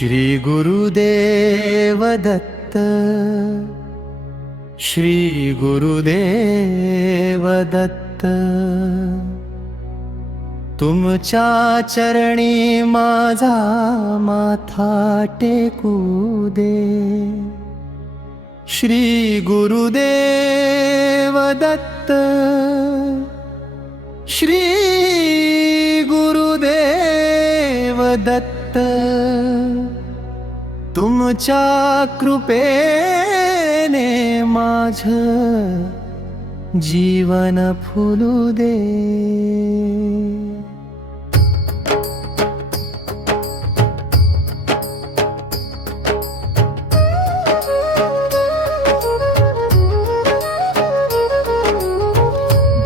श्री गुरुदेव दत्त, श्री गुरुदेव दत्त, तुमच्या चरणी माझा माथा टेकू दे। श्री गुरुदेव दत्त, श्री गुरुदेव दत्त, तुमच्या कृपेने माझं जीवन फुलू दे।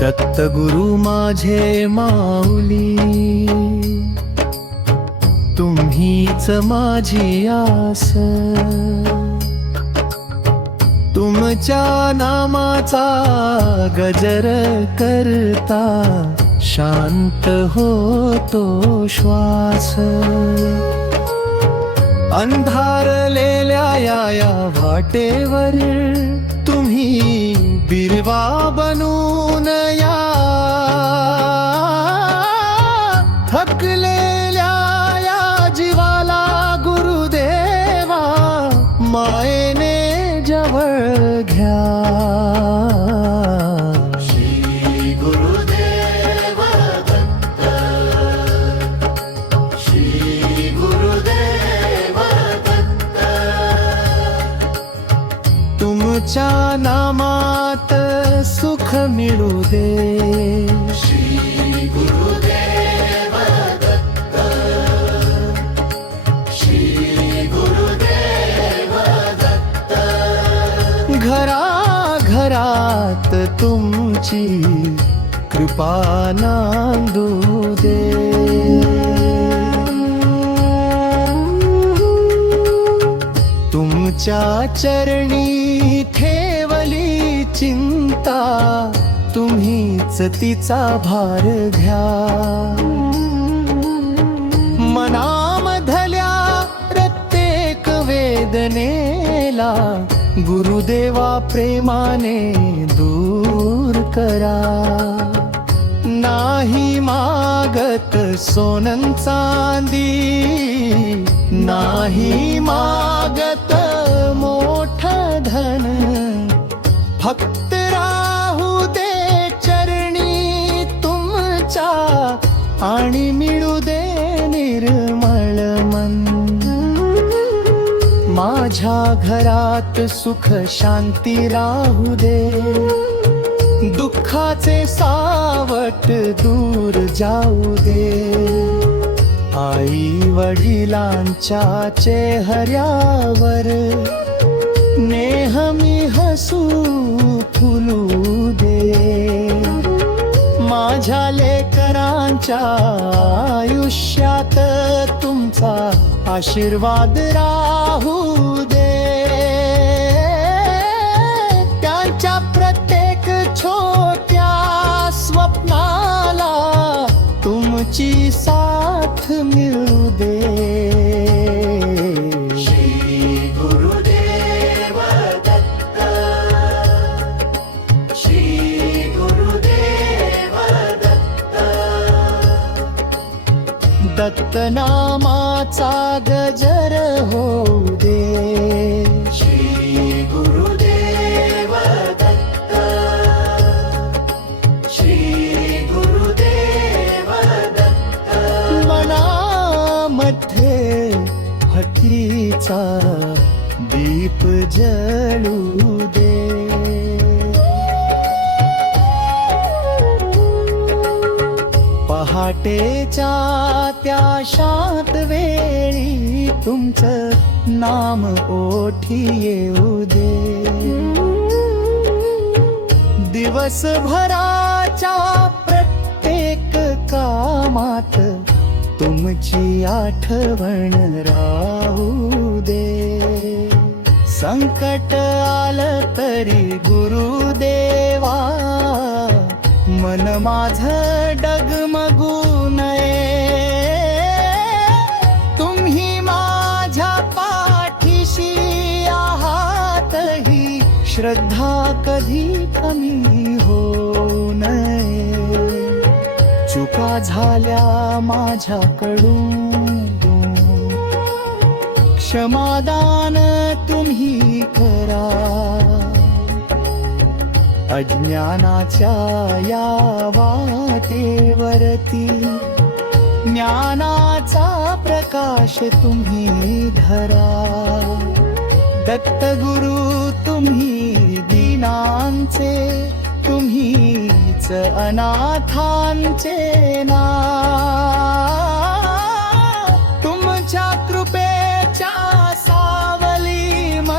दत्त गुरु माझे माऊली, तुम्हीच माझी आस। तुमच्या नामाचा गजर करता शांत होतो श्वास। अंधारलेल्या या वाटेवर तुम्ही बिरवा बनून या। थकलेल्या या जीवाला गुरुदेवा मायेने जवळ घ्या। श्री गुरुदेव दत्त, श्री गुरुदेव दत्त, तुमच्या नामात सुख मिळू दे। श्री गुरुदेव दत्त, श्री गुरुदेव दत्त, घराघरात तुमची कृपा नांदू दे। तुमच्या चरणी ठेवली चिंता, तुम्हीच तिचा भार घ्या। मनामधल्या प्रत्येक वेदनेला गुरुदेवा प्रेमाने दूर करा। नाही मागत सोनं चांदी, नाही मागत मोठं धन, फक्त राहू दे चरणी तुमच्या आणि मिळू दे निर्मळ मन। माझ्या घरात सुख शांती राहू दे, दुःखाचे सावट दूर जाऊ दे। आई वडिलांच्या चेहऱ्यावर नेहमी हसू फुलू दे। माझ्या लेकरांच्या आयुष्यात तुमचा आशीर्वाद राहू दे। त्यांच्या प्रत्येक छोट्या स्वप्नाला तुमची साथ मिळू दे। श्री गुरुदेव दत्त, श्री गुरुदेव दत्त, दत्त नामाचा गजर होऊ दे। श्री गुरुदेव दत्त, श्री गुरुदेव दत्त, मनामध्ये भक्तीचा दीप जळू दे। पहाटेच्या त्या शांत वेळी तुमचं नाम ओठी येऊ दे। दिवसभराच्या प्रत्येक कामात तुमची आठवण राहू दे। संकट आलं तरी गुरुदेवा मन माझं डगमगू नये। तुम्ही माझ्या श्रद्धा कधी कमी होऊ नये. चुका झाल्या माझ्याकडून क्षमादान तुम्ही करा. अज्ञानाच्या या वाटेवरती ज्ञानाचा प्रकाश तुम्ही धरा. दत्तगुरु तुम्ही दीनांचे, तुम्हीच अनाथांचे ना. तुमच्या कृपेच्या सावलीमध्ये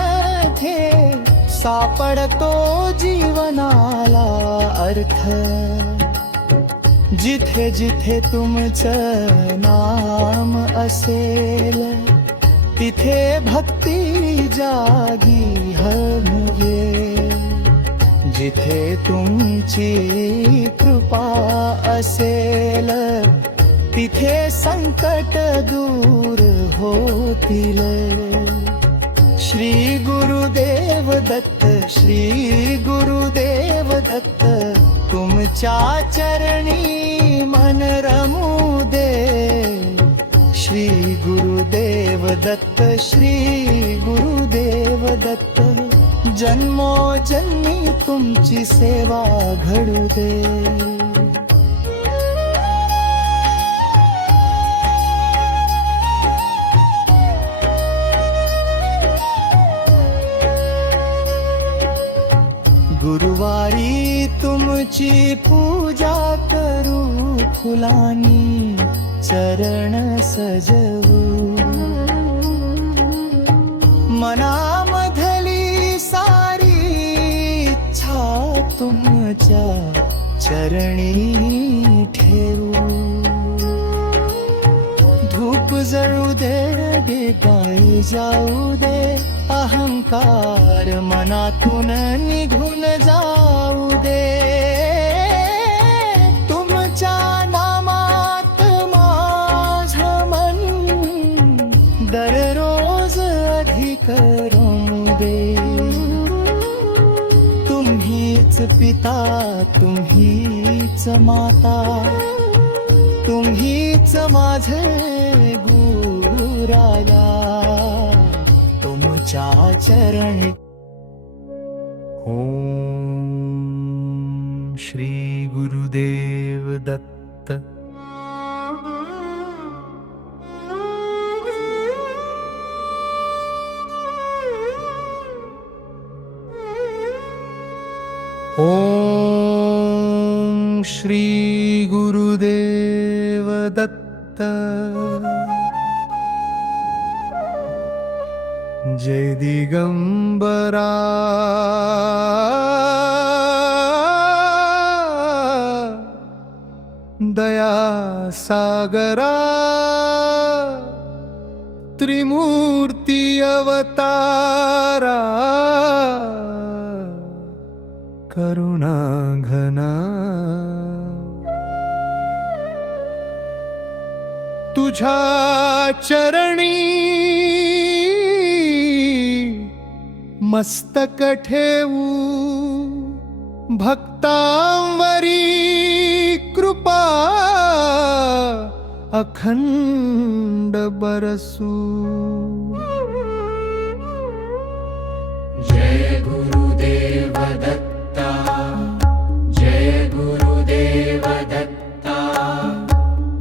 सापडतो जीवनाला अर्थ. जिथे जिथे तुमचं नाम असेल तिथे भक्ती जागी हवे. जिथे तुमची कृपा असेल तिथे संकट दूर होतील. श्री गुरुदेव दत्त, श्री गुरुदेव दत्त, तुमच्या चरणी मन रमू दे. श्री गुरुदेव दत्त, श्री गुरुदेव दत्त, जन्मोजन्मी तुमची सेवा घडू दे. गुरुवारी तुमची पूजा करू, फुलांनी चरण सजवू. मनामधली सारी इच्छा तुमच्या चरणी ठेवू. धूप जळू दे, दिगाई जाऊ दे, अहंकार मनातून निघून जाऊ दे. तुमच्या नामात माझं मन दररोज अधिक रमू दे. तुम्हीच पिता, तुम्हीच माता, तुम्हीच माझे गुरुराया. तुमच्या चरणी. ओम श्री गुरुदेव दत्त. ओम श्री गुरुदेव दत्त. जय दिगंबरा. दया सागरा. त्रिमूर्ती अवतारा. करुणा घना. तुझ्या चरणी मस्तक ठेवू. भक्तांवरी कृपा अखंड बरसू. जय गुरुदेव दत्ता, जय गुरुदेव दत्ता.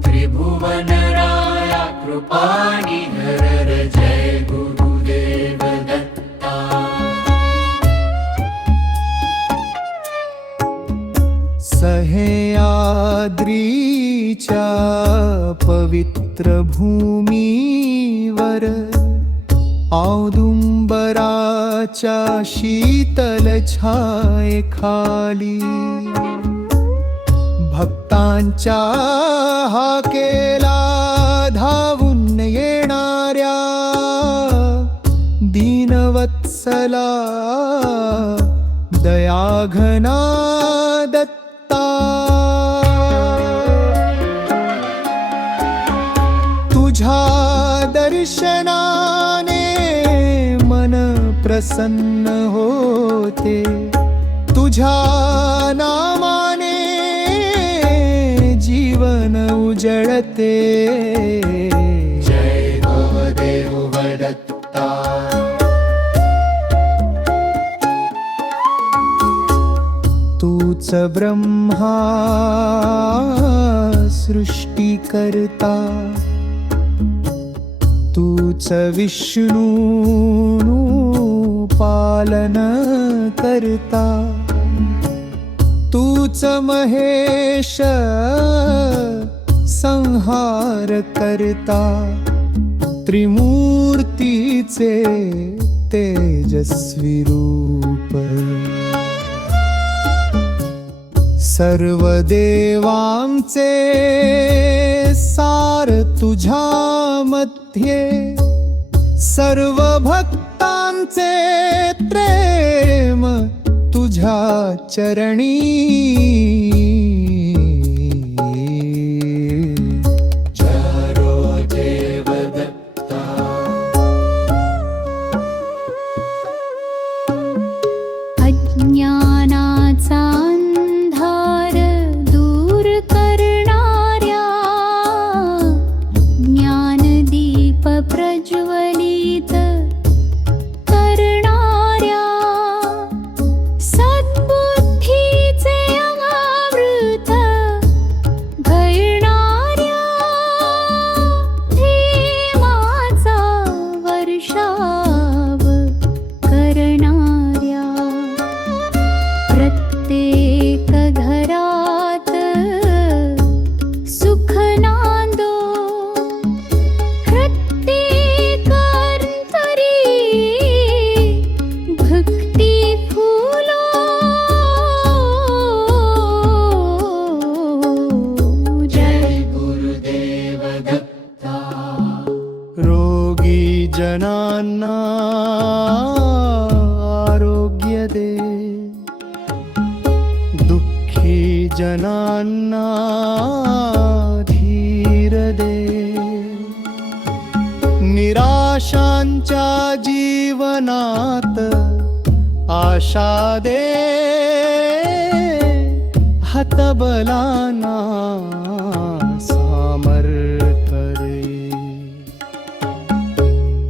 त्रिभुवन राया कृपानिधर. जय गुरुदेव दत्ता. सह्याद्रीच्या पवित्र भूमीवर औदुंबराच्या शीतल छायेखाली भक्तांच्या हाकेला धावून येणाऱ्या दीनवत्सला दयाघना दत्ता. तुझ्या दर्शनाने मन प्रसन्न प्रसन्न होते तुझ्या नामाने जीवन उजळते जय गुरुदेव दत्ता तूच ब्रह्मा सृष्टी करता तूच विष्णू पालन करता तूच महेश संहार करता त्रिमूर्तीचे तेजस्वी रूप सर्व देवांचे सार तुझ्या मध्ये सर्व भक्तांचे प्रेम तुझ्या चरणी जय देव दत्ता अज्ञानाचा अंधार दूर करणाऱ्या ज्ञानदीप प्रज्वलित करणाऱ्या सद्बुद्धीचे अमृत घडणाऱ्या धीमाचा वर्षाव करणाऱ्या प्रत्येक घरात सुख नांदो प्रत्येक अंतरी भक्ती फुलो जय गुरुदेव दत्ता रोगी जनांना आरोग्य दे दुःखी जनांना धीर दे निराशांच्या जीवनात आशा दे हतबलांना सामर्थ दे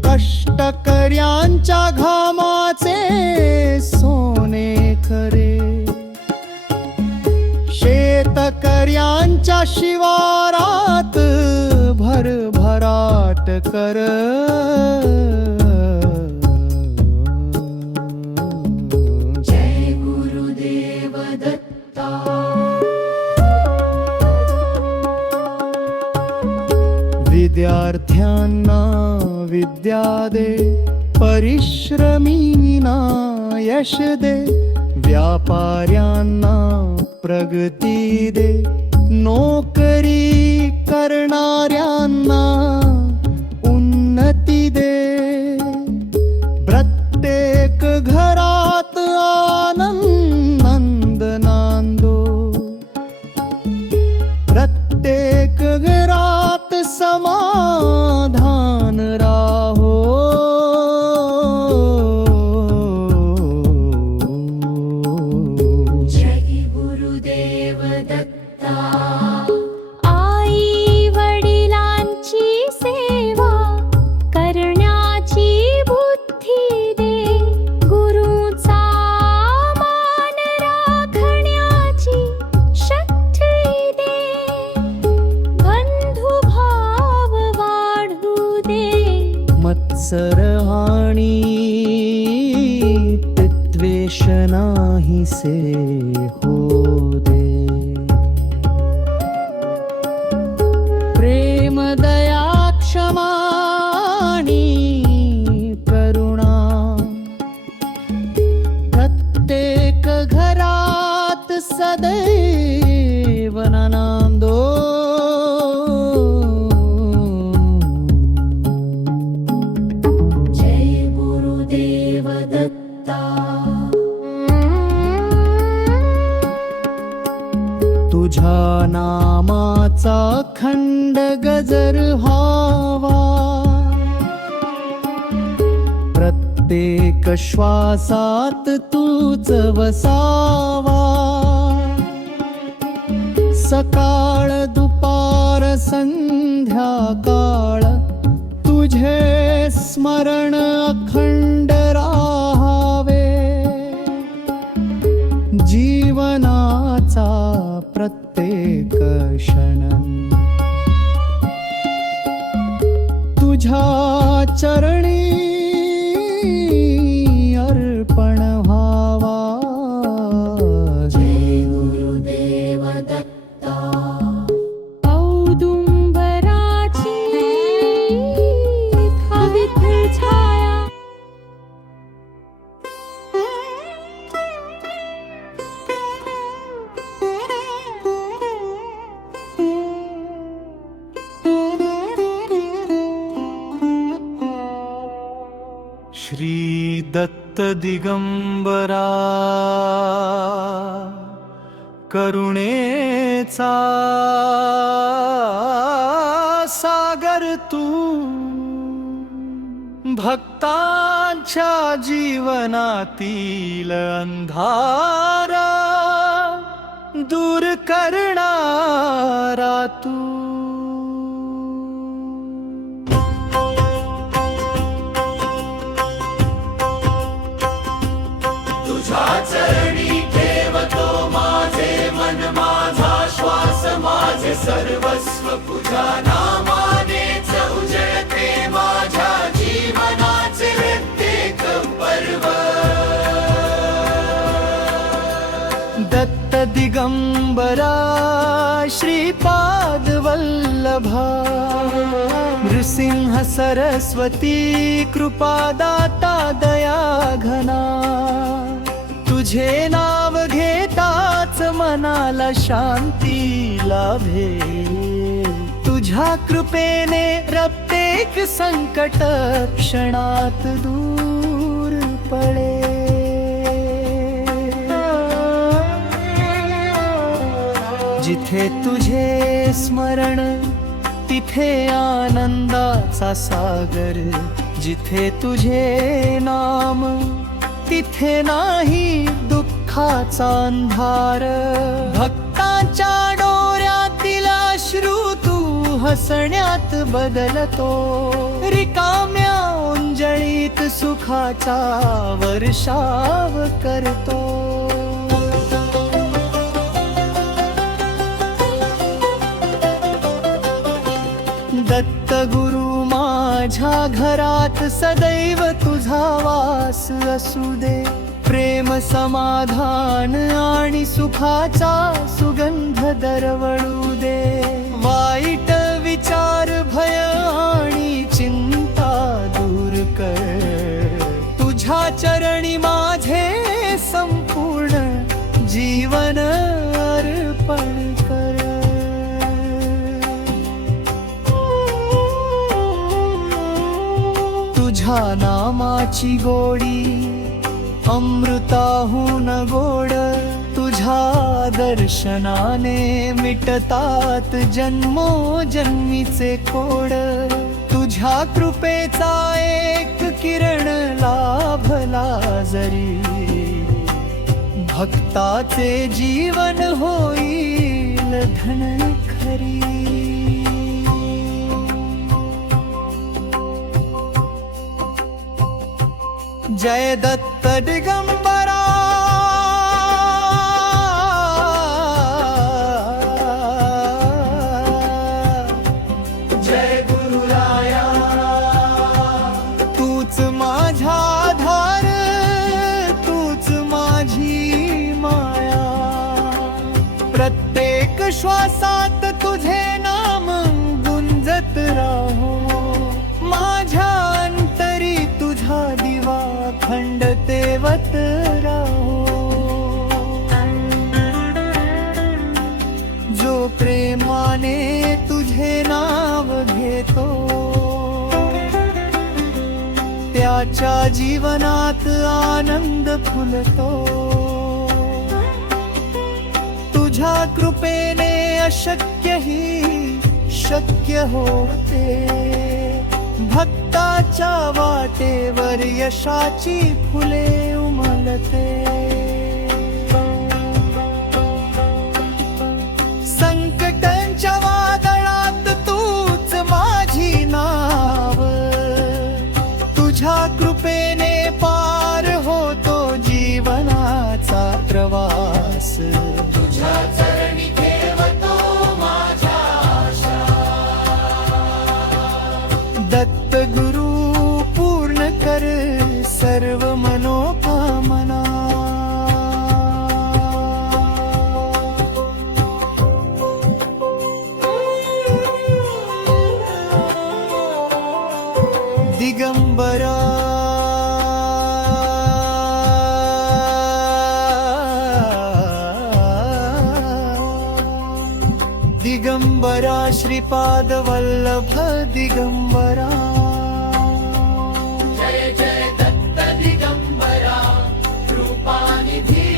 कष्टकर्यांच्या घामाचे सोने खरे शेतकऱ्यांच्या शिवारात भरभराट कर जय गुरुदेव दत्ता विद्यार्थ्यांना विद्या दे परिश्रमींना यश दे व्यापाऱ्यांना प्रगती दे नोकरी करणाऱ्यांना उन्नती दे प्रत्येक घरात आनंद नांदो प्रत्येक घरात समाधान राहो जय गुरुदेव दत्ता आई वडिलांची सेवा करण्याची बुद्धी दे गुरुचा मान राखण्याची शक्ती दे बंधुभाव वाढू दे मत्सर आणि द्वेष नाहीसे हो दे प्रेम दया क्षमा आणि करुणा प्रत्येक घरात सदैव नांदो जय गुरुदेव दत्ता तुझ्या नामाचा खंड गजर व्हावा प्रत्येक श्वासात तूच वसावा. सकाळ दुपार संध्याकाळ तुझे स्मरण अखंड राहावे. जीवनाचा प्रत्येक क्षण तुझ्या चरणी अर्पण व्हावा. जय गुरुदेव दत्ता. औदुंबराची विठ्ठल छाया. श्री दत्त दिगंबरा करुणेचा सागर तू. भक्तांच्या जीवनातील अंधार दूर करणारा तू. तुझ्या चरणी ठेवतो माझे मन, माझा श्वास, माझे सर्वस्व. तुझ्या नामानेच उजळते माझ्या जीवनाचे प्रत्येक पर्व. दत्त दिगंबरा श्रीपाद वल्लभा. नृसिंह सरस्वती कृपादाता दया घना. तुझे नाव घेताच मनाला शांती लाभे. तुझ्या कृपेने प्रत्येक संकट क्षणात दूर पडे. जिथे तुझे स्मरण तिथे आनंदाचा सागर. जिथे तुझे नाम तिथे नाही दुःखाचा अंधार. भक्तांच्या डोळ्यातील अश्रू तू हसण्यात बदलतो. रिकाम्या उंजळीत सुखाचा वर्षाव करतो. दत्त गुरु माझ्या घरात सदैव तुझा वास असू दे. प्रेम समाधान आणि सुखाचा सुगंध दरवळू दे. वाईट विचार भय आणि चिंता दूर कर. तुझ्या चरणी माझे संपूर्ण जीवन अर्पण कर. तुझ्या नामाची गोडी अमृताहून गोड. तुझ्या दर्शनाने मिटतात जन्मोजन्मीचे कोड. तुझ्या कृपेचा एक किरण लाभला जरी. भक्ताचे जीवन होईल धन खरी. जय दत्त दिगंबरा. जय गुरुराया. तूच माझा आधार, तूच माझी माया. प्रत्येक श्वासात तुझे नाम गुंजत राहो. माझ्या अंतरी तुझा दिवा खंड तेवत राहो. जो प्रेमाने तुझे नाव घेतो त्याच्या जीवनात आनंद फुलतो. तुझ्या कृपेने अशक्यही शक्य होते. भक्ताच्या वाटेवर यशाची फुले उमलते. संकटांच्या वादळात तूच माझी नाव, तुझ्या कृपेने पार होतो जीवनाचा प्रवास. तुझ्या चरणी ठेवतो माझ्या आशा. दत्त गुरु पूर्ण कर सर्व मनोकामना. दिगंबरा दिगंबरा श्रीपाद वल्लभ दिगंबरा. जय जय दत्त दिगंबरा, कृपानिधी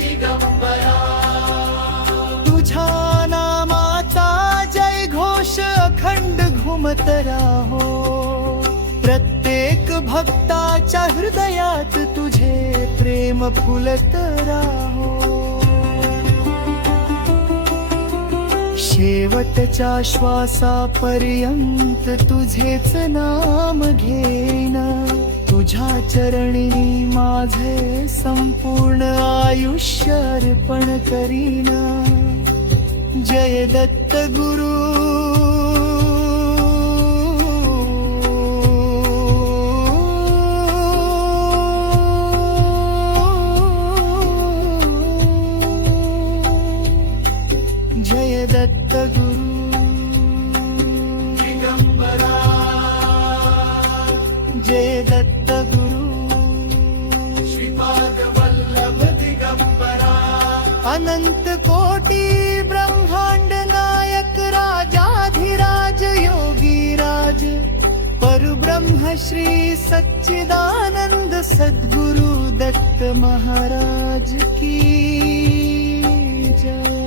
दिगंबरा. तुझ्या नामाचा जय घोष अखंड घुमत राहो. प्रत्येक भक्ताच्या हृदयात तुझे प्रेम फुलत राहो. शेवटच्या श्वासापर्यंत तुझेच नाम घेईन. तुझ्या चरणी माझे संपूर्ण आयुष्य अर्पण करीन. जय दत्त गुरु. जय दत्त गुरु. दिगंबरा, जय दत्त गुरु. श्रीपाद वल्लभ दिगंबरा. अनंत कोटी ब्रह्मांड नायक राजाधिराज योगीराज परब्रह्म श्री सच्चिदानंद सद्गुरु दत्त महाराज की जय.